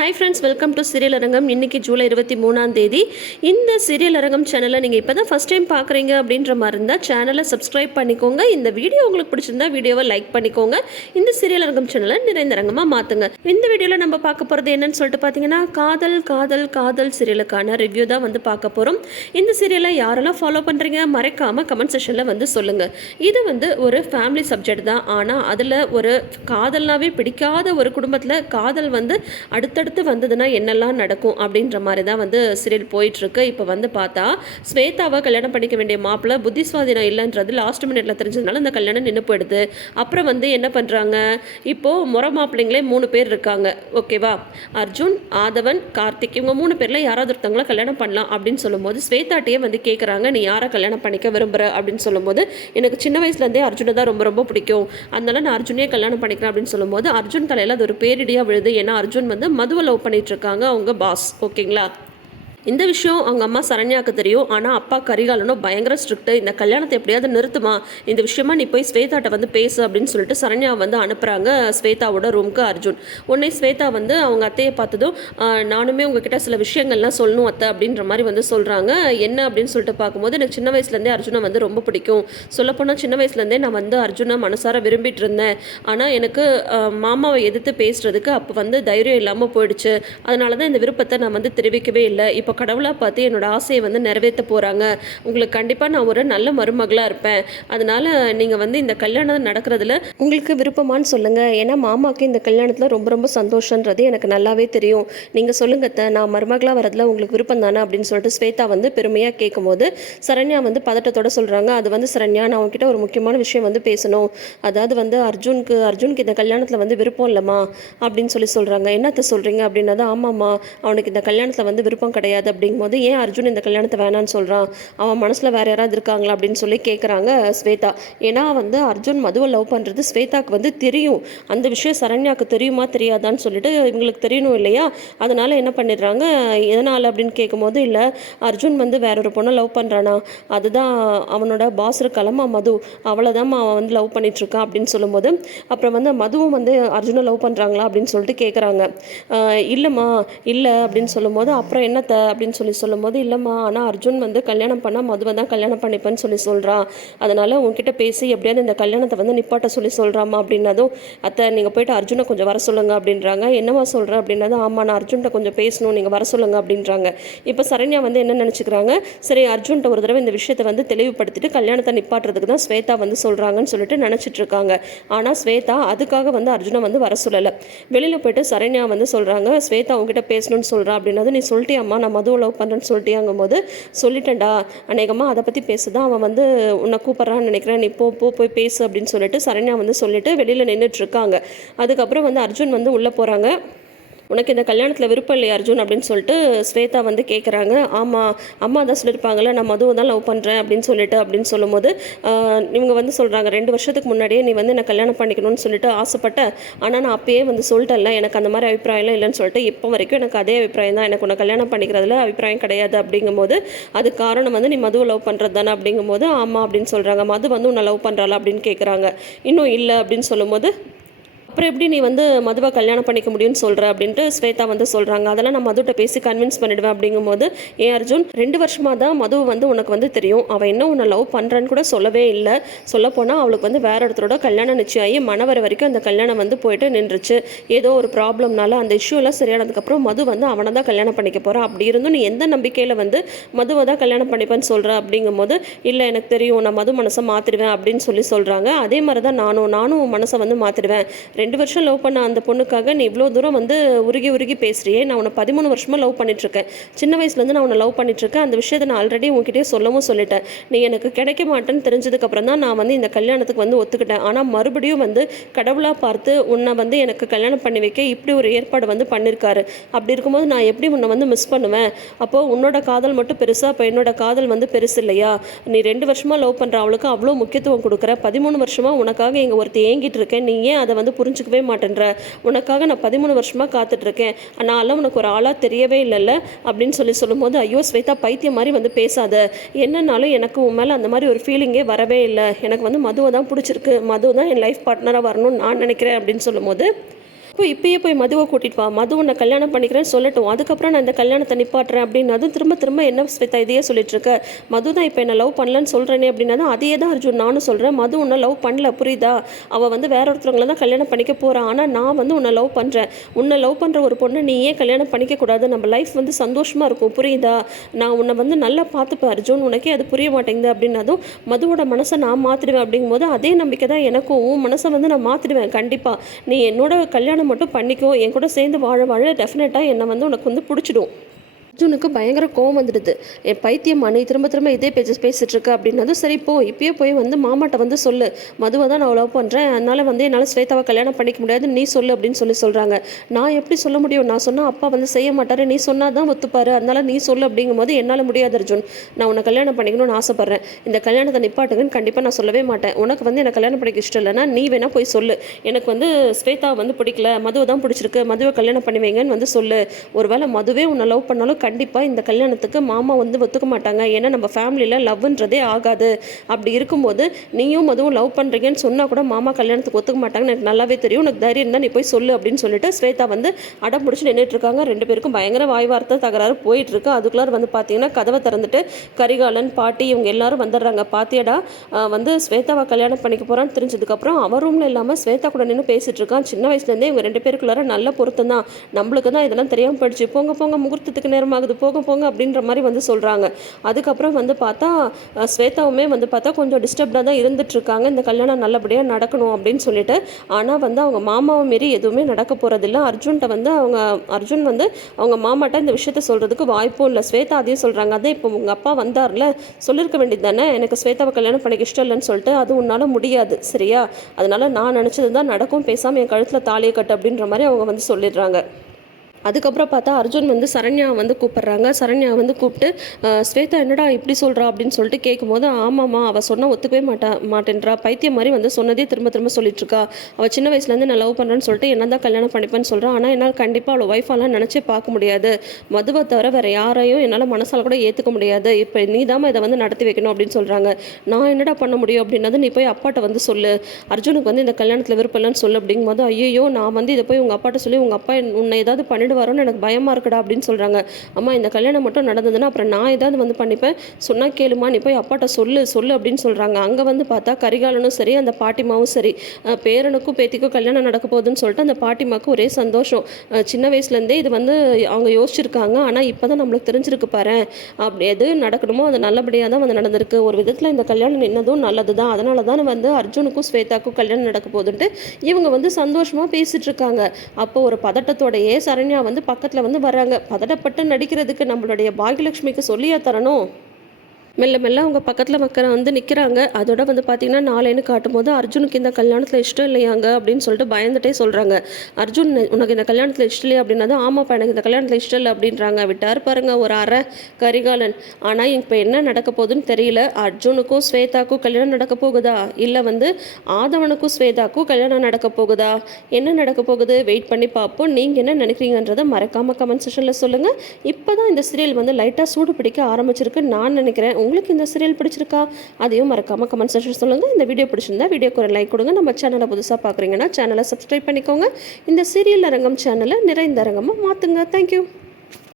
Hi friends, welcome to serial அரங்கம். இன்றைக்கி ஜூலை 23 இந்த சீரியல் அரங்கம் சேனலை நீங்கள் இப்போ தான் ஃபஸ்ட் டைம் பார்க்குறீங்க அப்படின்ற மாதிரி இருந்தால் சேனலை சப்ஸ்கிரைப் பண்ணிக்கோங்க. இந்த வீடியோ உங்களுக்கு பிடிச்சிருந்தா வீடியோவை லைக் பண்ணிக்கோங்க. இந்த சீரியல் அரங்கம் சேனலை நிறைந்த அரங்கமாக மாற்றுங்க. இந்த வீடியோவில் நம்ம பார்க்க போகிறது என்னன்னு சொல்லிட்டு பார்த்தீங்கன்னா, காதல் காதல் காதல் சீரியலுக்கான ரிவ்யூ தான் வந்து பார்க்க போகிறோம். இந்த சீரியலை யாரெல்லாம் ஃபாலோ பண்ணுறீங்க மறக்காமல் கமெண்ட் செக்ஷனில் வந்து சொல்லுங்கள். இது வந்து ஒரு ஃபேமிலி சப்ஜெக்ட் தான். ஆனால் அதில் ஒரு காதல்னாவே பிடிக்காத ஒரு குடும்பத்தில் காதல் வந்து அடுத்தடுத்து வந்ததுன்னா என்னெல்லாம் நடக்கும் அப்படின்ற மாதிரி தான் வந்து சீரியல் போயிட்டுருக்கு. இப்போ வந்து பார்த்தா ஸ்வேதாவை கல்யாணம் பண்ணிக்க வேண்டிய மாப்பிள்ளை புத்தி சுவாதீனம் இல்லைன்றது லாஸ்ட் மினிட்ல தெரிஞ்சதுனால இந்த கல்யாணம் நின்று போயிடுது. அப்புறம் வந்து என்ன பண்ணுறாங்க, இப்போது முறை மாப்பிள்ளைங்களே 3 பேர் இருக்காங்க. ஓகேவா, அர்ஜுன், ஆதவன், கார்த்திக், இவங்க 3 பேரில் யாராவது ஒருத்தவங்கள கல்யாணம் பண்ணலாம் அப்படின்னு சொல்லும்போது ஸ்வேதாட்டையே வந்து கேட்குறாங்க, நீ யாரை கல்யாணம் பண்ணிக்க விரும்புகிற அப்படின்னு சொல்லும்போது, எனக்கு சின்ன வயசுலேருந்தே அர்ஜுனை தான் ரொம்ப ரொம்ப பிடிக்கும், அதனால நான் அர்ஜுனே கல்யாணம் பண்ணிக்கிறேன் அப்படின்னு சொல்லும்போது அர்ஜுன் தலையில் அது ஒரு பேரிடியாக விழுது. ஏன்னா அர்ஜுன் வந்து மதுவை லவ் பண்ணிட்டு இருக்காங்க அவங்க பாஸ். ஓகேங்களா, இந்த விஷயம் அவங்க அம்மா சரண்யாவுக்கு தெரியும். ஆனால் அப்பா கரிகாலனும் பயங்கர ஸ்ட்ரிக்ட்டு. இந்த கல்யாணத்தை எப்படியாவது நிறுத்துமா, இந்த விஷயமா நீ போய் ஸ்வேதாட்ட வந்து பேசு அப்படின்னு சொல்லிட்டு சரண்யா வந்து அனுப்புகிறாங்க ஸ்வேதாவோட ரூமுக்கு அர்ஜுன். உடனே ஸ்வேதா வந்து அவங்க அத்தையை பார்த்ததும், நானுமே உங்ககிட்ட சில விஷயங்கள்லாம் சொல்லணும் அத்தை அப்படின்ற மாதிரி வந்து சொல்கிறாங்க. என்ன அப்படின்னு சொல்லிட்டு பார்க்கும்போது, எனக்கு சின்ன வயசுலேருந்தே அர்ஜுனை வந்து ரொம்ப பிடிக்கும். சொல்லப்போனால் சின்ன வயசுலேருந்தே நான் வந்து அர்ஜுனை மனசார விரும்பிட்டு இருந்தேன். ஆனால் எனக்கு மாமாவை எதிர்த்து பேசுகிறதுக்கு அப்போ வந்து தைரியம் இல்லாமல் போயிடுச்சு. அதனால தான் இந்த விருப்பத்தை நான் வந்து தெரிவிக்கவே இல்லை. இப்போ கடவுளாக பார்த்து என்னோட ஆசையை வந்து நிறைவேற்ற போகிறாங்க. உங்களுக்கு கண்டிப்பாக நான் ஒரு நல்ல மருமகளாக இருப்பேன். அதனால் நீங்கள் வந்து இந்த கல்யாணம் நடக்கிறதுல உங்களுக்கு விருப்பமானு சொல்லுங்கள். ஏன்னா மாமாவுக்கு இந்த கல்யாணத்தில் ரொம்ப ரொம்ப சந்தோஷன்றது எனக்கு நல்லாவே தெரியும். நீங்கள் சொல்லுங்க, நான் மருமகளாக வரதுல உங்களுக்கு விருப்பம் தானே அப்படின்னு சொல்லிட்டு ஸ்வேதா வந்து பெருமையாக கேட்கும்போது சரண்யா வந்து பதட்டத்தோடு சொல்கிறாங்க, அது வந்து சரண்யா, நான் உங்ககிட்ட ஒரு முக்கியமான விஷயம் வந்து பேசணும். அதாவது வந்து அர்ஜுனுக்கு இந்த கல்யாணத்தில் வந்து விருப்பம் இல்லைம்மா அப்படின்னு சொல்கிறாங்க. என்னத்தை சொல்கிறீங்க அப்படின்னா தான், ஆமாம்மா, அவனுக்கு இந்த கல்யாணத்தில் வந்து விருப்பம் கிடையாது அப்படிங்கும்போது, ஏன் அர்ஜுன் இந்த கல்யாணத்தை வேணான்னு சொல்கிறான், அவன் மனசில் வேறு யாராவது இருக்காங்களா அப்படின்னு சொல்லி கேட்குறாங்க ஸ்வேதா. ஏன்னா வந்து அர்ஜுன் மதுவை லவ் பண்ணுறது ஸ்வேதாவுக்கு வந்து தெரியும். அந்த விஷயம் சரண்யாவுக்கு தெரியுமா தெரியாதான்னு சொல்லிட்டு இவங்களுக்கு தெரியணும் இல்லையா. அதனால் என்ன பண்ணிடுறாங்க, எதனால் அப்படின்னு கேட்கும்போது, இல்லை அர்ஜுன் வந்து வேற ஒரு பொண்ணை லவ் பண்ணுறானா, அதுதான் அவனோட பாஸ் இருக்காலம்மா மது, அவளைதான் அவன் வந்து லவ் பண்ணிகிட்ருக்கான் அப்படின்னு சொல்லும்போது, அப்புறம் வந்து மதுவும் வந்து அர்ஜுனை லவ் பண்ணுறாங்களா அப்படின்னு சொல்லிட்டு கேட்குறாங்க. இல்லைம்மா இல்லை அப்படின்னு சொல்லும்போது, அப்புறம் என்னத்தை அப்படின்னு சொல்லும்போது, இல்லைம்மா, ஆனால் அர்ஜுன் வந்து கல்யாணம் பண்ணால் மதுவை தான் கல்யாணம் பண்ணிப்பேன்னு சொல்கிறான். அதனால் உங்ககிட்ட பேசி எப்படியாவது இந்த கல்யாணத்தை வந்து நிப்பாட்ட சொல்கிறாமா அப்படின்னதும், அத்தை நீங்கள் போயிட்டு அர்ஜுனை கொஞ்சம் வர சொல்லுங்கள் அப்படின்றாங்க. என்னவா சொல்கிற அப்படின்னதும், ஆமாம் நான் அர்ஜுன்கிட்ட கொஞ்சம் பேசணும், நீங்கள் வர சொல்லுங்கள் அப்படின்றாங்க. இப்போ சரண்யா வந்து என்ன நினச்சிக்கிறாங்க, சரி அர்ஜுன்கிட்ட ஒரு தடவை இந்த விஷயத்தை வந்து தெளிவுபடுத்திட்டு கல்யாணத்தை நிப்பாட்டுறதுக்கு தான் ஸ்வேதா வந்து சொல்கிறாங்கன்னு சொல்லிட்டு நினச்சிட்டு இருக்காங்க. ஆனால் ஸ்வேதா அதுக்காக வந்து அர்ஜுனை வந்து வர சொல்லலை. வெளியில் போயிட்டு சரண்யா வந்து சொல்கிறாங்க, ஸ்வேதா உங்ககிட்ட பேசணும்னு சொல்கிறா அப்படின்னது, நீ சொல்லிட்டியாம்மா நான் மதுவை லவ் பண்ணுறேன்னு சொல்லிட்டியாங்கும்போது, சொல்லிட்டேன்டா, அநேகமாக அதை பற்றி பேசுதான் அவன் வந்து உன்னை கூப்பிட்றான்னு நினைக்கிறேன், நீ போய் பேசு அப்படின்னு சொல்லிட்டு சரண்யா வந்து சொல்லிட்டு வெளியில் நின்றுட்டு இருக்காங்க. அதுக்கப்புறம் வந்து அர்ஜுன் வந்து உள்ளே போகிறாங்க. உனக்கு இந்த கல்யாணத்தில் விருப்பம் இல்லையா அர்ஜுன் அப்படின்னு சொல்லிட்டு ஸ்வேதா வந்து கேட்குறாங்க. ஆமாம், அம்மா தான் சொல்லியிருப்பாங்கள்ல நான் மதுவை தான் லவ் பண்ணுறேன் அப்படின்னு சொல்லும்போது, இவங்க வந்து சொல்கிறாங்க, 2 வருஷத்துக்கு முன்னாடியே நீ வந்து என்னை கல்யாணம் பண்ணிக்கணும்னு சொல்லிட்டு ஆசைப்பட்டேன். ஆனால் நான் அப்பயே வந்து சொல்லிட்டேன்ல, எனக்கு அந்த மாதிரி அபிப்பிராயம்லாம் இல்லைன்னு சொல்லிட்டு, இப்போ வரைக்கும் எனக்கு அதே அபிப்பிராயம் தான், எனக்கு உன்னை கல்யாணம் பண்ணிக்கிறதுல அபிப்பிராயம் கிடையாது அப்படிங்கும்போது, அது காரணம் வந்து நீ மதுவை லவ் பண்ணுறது தானே அப்படிங்கும்போது, ஆமாம் அப்படின்னு சொல்கிறாங்க. மது வந்து உன்னை லவ் பண்ணுறாளா அப்படின்னு கேட்குறாங்க. இன்னும் இல்லை அப்படின்னு சொல்லும்போது, அப்புறம் எப்படி நீ வந்து மதுவை கல்யாணம் பண்ணிக்க முடியும்னு சொல்கிற அப்படின்ட்டு ஸ்வேதா வந்து சொல்கிறாங்க. அதெல்லாம் நான் மதுட்ட பேசி கன்வின்ஸ் பண்ணிவிடுவேன் அப்படிங்கும்போது, ஏன் அர்ஜுன் 2 வருஷமாக தான் மதுவை வந்து உனக்கு வந்து தெரியும், அவள் இன்னும் உன்னை லவ் பண்ணுறன்னு கூட சொல்லவே இல்லை. சொல்லப்போனால் அவளுக்கு வந்து வேற இடத்தோட கல்யாணம் நிச்சயமாகி மணவரை வரைக்கும் அந்த கல்யாணம் வந்து போயிட்டு நின்றுச்சு. ஏதோ ஒரு ப்ராப்ளம்னால அந்த இஷ்யூலாம் சரியானதுக்கப்புறம் மது வந்து அவனை தான் கல்யாணம் பண்ணிக்க போகிறான். அப்படி இருந்தும் நீ எந்த நம்பிக்கையில் வந்து மதுவை தான் கல்யாணம் பண்ணிப்பேன்னு சொல்கிற அப்படிங்கும்போது, இல்லை எனக்கு தெரியும் நான் மது மனசை மாற்றிடுவேன் அப்படின்னு சொல்கிறாங்க. அதே மாதிரி தான் நானும் மனசை வந்து மாற்றிடுவேன். 2 வருஷம் லவ் பண்ண அந்த பொண்ணுக்காக நீ இவ்வளோ தூரம் வந்து உருகி பேசுறியே, நான் உன்னை 13 வருஷமாக லவ் பண்ணிட்டுருக்கேன், சின்ன வயசுலேருந்து நான் உன்னை லவ் பண்ணிட்டுருக்கேன், அந்த விஷயத்தை நான் ஆல்ரெடி உங்ககிட்டே சொல்லவும் சொல்லிட்டேன், நீ எனக்கு கிடைக்க மாட்டேன்னு தெரிஞ்சதுக்கப்புறம் தான் நான் வந்து இந்த கல்யாணத்துக்கு வந்து ஒத்துக்கிட்டேன். ஆனால் மறுபடியும் வந்து கடவுளாக பார்த்து உன்னை வந்து எனக்கு கல்யாணம் பண்ணி வைக்க இப்படி ஒரு ஏற்பாடு வந்து பண்ணியிருக்காரு. அப்படி இருக்கும்போது நான் எப்படி உன்னை வந்து மிஸ் பண்ணுவேன்? அப்போது உன்னோட காதல் மட்டும் பெருசாக, இப்போ என்னோட காதல் வந்து பெருசு இல்லையா? நீ 2 வருஷமாக லவ் பண்ணுற அவளுக்கு அவ்வளோ முக்கியத்துவம் கொடுக்குற, 13 வருஷமாக உனக்காக இங்கே ஒருத்தர் ஏங்கிட்டு இருக்கேன், நீ ஏன் அதை வந்து புரிஞ்சுக்கவே மாட்டேன்ற, உனக்காக நான் 13 வருஷமாக காத்துட்ருக்கேன், ஆனாலும் உனக்கு ஒரு ஆளாக தெரியவே இல்லைல்ல அப்படின்னு சொல்லும்போது, ஐயோ ஸ்வேதா பைத்தியம் மாதிரி வந்து பேசாத, என்னன்னாலும் எனக்கு உன் மேலே அந்த மாதிரி ஒரு ஃபீலிங்கே வரவே இல்லை, எனக்கு வந்து மதுவை தான் பிடிச்சிருக்கு, மது தான் என் லைஃப் பார்ட்னராக வரணும்னு நான் நினைக்கிறேன் அப்படின்னு சொல்லும்போது, இப்பயே போய் மதுவை கூட்டிட்டு வா, மது உன்னை கல்யாணம் பண்ணிக்கிறேன்னு சொல்லட்டும், அதுக்கப்புறம் நான் இந்த கல்யாணத்தை நிப்பாட்டுறேன் அப்படின்னு அதுவும் திரும்ப திரும்ப என்ன ஸ்வேதா இதையே சொல்லிட்டு இருக்க, மது தான் இப்போ என்ன லவ் பண்ணலன்னு சொல்கிறேனே அப்படின்னா அதையே தான் அர்ஜுன் நானும் சொல்கிறேன். மது உன்னை லவ் பண்ணல, புரியுதா? அவள் வந்து வேற ஒருத்தவங்கள தான் கல்யாணம் பண்ணிக்க போகிறான். ஆனால் நான் வந்து உன்னை லவ் பண்ணுறேன். உன்னை லவ் பண்ணுற ஒரு பொண்ணை நீ ஏன் கல்யாணம் பண்ணிக்கக்கூடாது? நம்ம லைஃப் வந்து சந்தோஷமாக இருக்கும், புரியுதா? நான் உன்னை வந்து நல்லா பார்த்துப்பேன் அர்ஜுன், உனக்கே அது புரிய மாட்டேங்குது அப்படின்னதும் மதுவோட மனசை நான் மாற்றிடுவேன் அப்படிங்கும்போது அதே நம்பிக்கை தான் எனக்கும். உன் மனசை வந்து நான் மாற்றிடுவேன் கண்டிப்பாக. நீ என்னோட கல்யாணம் மட்டும் பண்ணிக்கோ, என் கூட சேர்ந்து வாழ வாழ டெஃபினட்டாக என்னை வந்து உனக்கு வந்து பிடிச்சிடும். அர்ஜுனுக்கு பயங்கர கோவம் வந்துடுது. என் பைத்தியம் நீ திரும்ப திரும்ப இதே பேசிட்டு இருக்க அப்படின்னதும் சரி போ, இப்பயே போய் வந்து மாமாட்ட வந்து சொல்லு, மதுவை தான் நான் லவ் பண்ணுறேன், அதனால் வந்து என்னால் ஸ்வேதாவை கல்யாணம் பண்ணிக்க முடியாது, நீ சொல்லு அப்படின்னு சொல்கிறாங்க. நான் எப்படி சொல்ல முடியும்? நான் சொன்னால் அப்பா வந்து செய்ய மாட்டார், நீ சொன்னால் தான் ஒத்துப்பாரு, அதனால் நீ சொல்லு அப்படிங்கும்போது என்னால் முடியாது அர்ஜுன், நான் உன்னை கல்யாணம் பண்ணிக்கணும்னு ஆசைப்பட்றேன், இந்த கல்யாணத்தை நிப்பாட்டுங்கன்னு கண்டிப்பாக நான் சொல்லவே மாட்டேன். உனக்கு வந்து என்னை கல்யாணம் பண்ணிக்க இஷ்டம் இல்லைன்னா நீ வேணால் போய் சொல்லு, எனக்கு வந்து ஸ்வேதாவை வந்து பிடிக்கல, மதுவை தான் பிடிச்சிருக்கு, மதுவை கல்யாணம் பண்ணுவீங்கன்னு வந்து சொல்லு. ஒருவேளை மதுவே உன்னை லவ் பண்ணாலும் கண்டிப்பாக இந்த கல்யாணத்துக்கு மாமா வந்து ஒத்துக்க மாட்டாங்க, ஏன்னா நம்ம ஃபேமிலியில் லவ்ன்றதே ஆகாது. அப்படி இருக்கும்போது நீயும் மதுவும் லவ் பண்ணுறீங்கன்னு சொன்னால் கூட மாமா கல்யாணத்துக்கு ஒத்துக்க மாட்டாங்கன்னு எனக்கு நல்லாவே தெரியும், உனக்கு தைரியம் இருந்தால் நீ போய் சொல்லு அப்படின்னு சொல்லிட்டு ஸ்வேதா வந்து அடம் பிடிச்சி நின்றுட்டு இருக்காங்க. ரெண்டு பேருக்கும் பயங்கர வாய் வார்த்தை தகராறு போயிட்டு இருக்கு. அதுக்குள்ளார வந்து பார்த்தீங்கன்னா கதவை திறந்துட்டு கரிகாலன் பாட்டி இவங்க எல்லாரும் வந்துடுறாங்க. பாத்தியடா வந்து ஸ்வேதாவை கல்யாணம் பண்ணிக்க போகிறான்னு தெரிஞ்சதுக்கப்புறம் அவர் ரூமில் இல்லாமல் ஸ்வேதா கூட நின்று பேசிட்டு இருக்கான். சின்ன வயசுலேருந்தே இவங்க ரெண்டு பேருக்குள்ளார நல்ல பொருத்தம் தான், நம்மளுக்கு தான் இதெல்லாம் தெரியாமல் போயிடுச்சு, போங்க போங்க முகூர்த்தத்துக்கு நேரமாகுது, போங்க போங்க அப்படின்ற மாதிரி வந்து சொல்கிறாங்க. அதுக்கப்புறம் வந்து பார்த்தா ஸ்வேதாவுமே வந்து பார்த்தா கொஞ்சம் டிஸ்டர்ப்டாக தான் இருந்துகிட்ருக்காங்க, இந்த கல்யாணம் நல்லபடியாக நடக்கணும் அப்படின்னு சொல்லிட்டு. ஆனால் வந்து அவங்க மாமாவை மாரி எதுவுமே நடக்க போகிறதில்ல. அர்ஜுன்கிட்ட வந்து அர்ஜுன் வந்து அவங்க மாமாட்ட இந்த விஷயத்த சொல்கிறதுக்கு வாய்ப்பும் இல்லை. ஸ்வேதா அதையும் சொல்கிறாங்க, அதே இப்போ உங்கள் அப்பா வந்தார்ல, சொல்லியிருக்க வேண்டியது தானே எனக்கு ஸ்வேதாவை கல்யாணம் பண்ணிக்க இஷ்டம் இல்லைன்னு சொல்லிட்டு, அது உன்னால் முடியாது சரியா, அதனால் நான் நினச்சது தான் நடக்கும், பேசாமல் என் கழுத்தில் தாலியை கட்டு அப்படின்ற மாதிரி அவங்க வந்து சொல்லிடுறாங்க. அதுக்கப்புறம் பார்த்தா அர்ஜுன் வந்து சரண்யா வந்து கூப்பிட்றாங்க. சரண்யா வந்து கூப்பிட்டு ஸ்வேதா என்னடா இப்படி சொல்கிறா அப்படின்னு சொல்லிட்டு கேட்கும்போது, ஆமாம்மா அவள் சொன்னால் ஒத்துக்கவே மாட்டேன்றா, பைத்தியம் மாதிரி வந்து சொன்னதே திரும்ப திரும்ப சொல்லிட்டுருக்கா, அவள் சின்ன வயசுலேருந்து நான் லவ் பண்ணுறேன்னு சொல்லிட்டு என்ன தான் கல்யாணம் பண்ணிப்பேன்னு சொல்கிறான், ஆனால் என்னால் கண்டிப்பாக அவளை ஒய்ஃபாலாம் நினச்சே பார்க்க முடியாது, மதுவை தவிர வேறு யாரையும் என்னால் மனசால் கூட ஏற்றுக்க முடியாது, இப்போ நீ தான் இதை வந்து நடத்தி வைக்கணும் அப்படின்னு சொல்கிறாங்க. நான் என்னடா பண்ண முடியும் அப்படின்னது, நீ போய் அப்பாட்ட வந்து சொல்லு, அர்ஜுனுக்கு வந்து இந்த கல்யாணத்தில் விருப்பம் இல்லைன்னு சொல்லு அப்படிங்கும்போது, ஐயோ நான் வந்து இதை போய் உங்கள் அப்பாட்ட சொல்லி உங்கள் அப்பா உன்னை ஏதாவது பண்ணிட்டு வரோன்னு எனக்கு பயமாக இருக்குடா அப்படின்னு சொல்கிறாங்க. அம்மா இந்த கல்யாணம் மட்டும் நடந்ததுன்னா அப்புறம் நான் ஏதாவது வந்து பண்ணிப்பேன், சொன்னால் கேளுமா, நீ போய் அப்பாட்ட சொல்லு அப்படின்னு சொல்கிறாங்க. அங்கே வந்து பார்த்தா கரிகாலனும் சரி அந்த பாட்டிமாவும் சரி பேரனுக்கும் பேத்திக்கும் கல்யாணம் நடக்க போகுதுன்னு சொல்லிட்டு அந்த பாட்டிமாவுக்கு ஒரே சந்தோஷம். சின்ன வயசுலேருந்தே இது வந்து அவங்க யோசிச்சிருக்காங்க, ஆனால் இப்போ தான் நம்மளுக்கு தெரிஞ்சிருக்கு பாரு, அப்படி எது நடக்கணுமோ அது நல்லபடியாக தான் வந்து நடந்திருக்கு, ஒரு விதத்தில் இந்த கல்யாணம் நின்னதும் நல்லது தான், அதனால தான் வந்து அர்ஜுனுக்கும் ஸ்வேதாக்கும் கல்யாணம் நடக்க போகுதுன்ட்டு இவங்க வந்து சந்தோஷமாக பேசிகிட்டு இருக்காங்க. அப்போ ஒரு பதட்டத்தோடையே சரண்யா வந்து பக்கத்தில் வந்து வராங்க. பதட்டப்பட்டு நடிக்கிறதுக்கு நம்மளுடைய பாகியலட்சுமிக்கு சொல்லியா தரணும். மெல்ல மெல்ல அவங்க பக்கத்தில் வந்து நிற்கிறாங்க. அதோட வந்து பார்த்திங்கன்னா நாளைன்னு காட்டும்போது அர்ஜுனுக்கு இந்த கல்யாணத்தில் இஷ்டம் இல்லையாங்க அப்படின்னு சொல்லிட்டு பயந்துட்டே சொல்கிறாங்க. அர்ஜுன் உனக்கு இந்த கல்யாணத்தில் இஷ்டம் இல்லையா அப்படின்னா, ஆமாப்பா எனக்கு இந்த கல்யாணத்தில் இஷ்டம் இல்லை அப்படின்றாங்க. விட்டார் பாருங்க ஒரு அரை கரிகாலன். ஆனால் இப்போ என்ன நடக்க போகுதுன்னு தெரியல. அர்ஜுனுக்கும் ஸ்வேதாக்கும் கல்யாணம் நடக்க போகுதா, இல்லை வந்து ஆதவனுக்கும் ஸ்வேதாக்கும் கல்யாணம் நடக்க போகுதா, என்ன நடக்க போகுது வெயிட் பண்ணி பார்ப்போம். நீங்கள் என்ன நினைக்கிறீங்கன்றதை மறக்காமல் கமெண்ட் செக்ஷனில் சொல்லுங்கள். இப்போ தான் இந்த சீரியல் வந்து லைட்டாக சூடு பிடிக்க ஆரம்பிச்சிருக்கு நான் நினைக்கிறேன். உங்களுக்கு இந்த சீரியல் பிடிச்சிருக்கா அதையும் மறக்காமல் கமெண்ட் செக்ஷன் சொல்லுங்கள். இந்த வீடியோ பிடிச்சிருந்தா வீடியோக்கு ஒரு லைக் கொடுங்க. நம்ம சேனலை புதுசாக பார்க்குறீங்கன்னா சேனலை சப்ஸ்கிரைப் பண்ணிக்கோங்க. இந்த சீரியல் அரங்கம் சேனலை நிறைந்த அரங்கமாக மாற்றுங்க. தேங்க்யூ.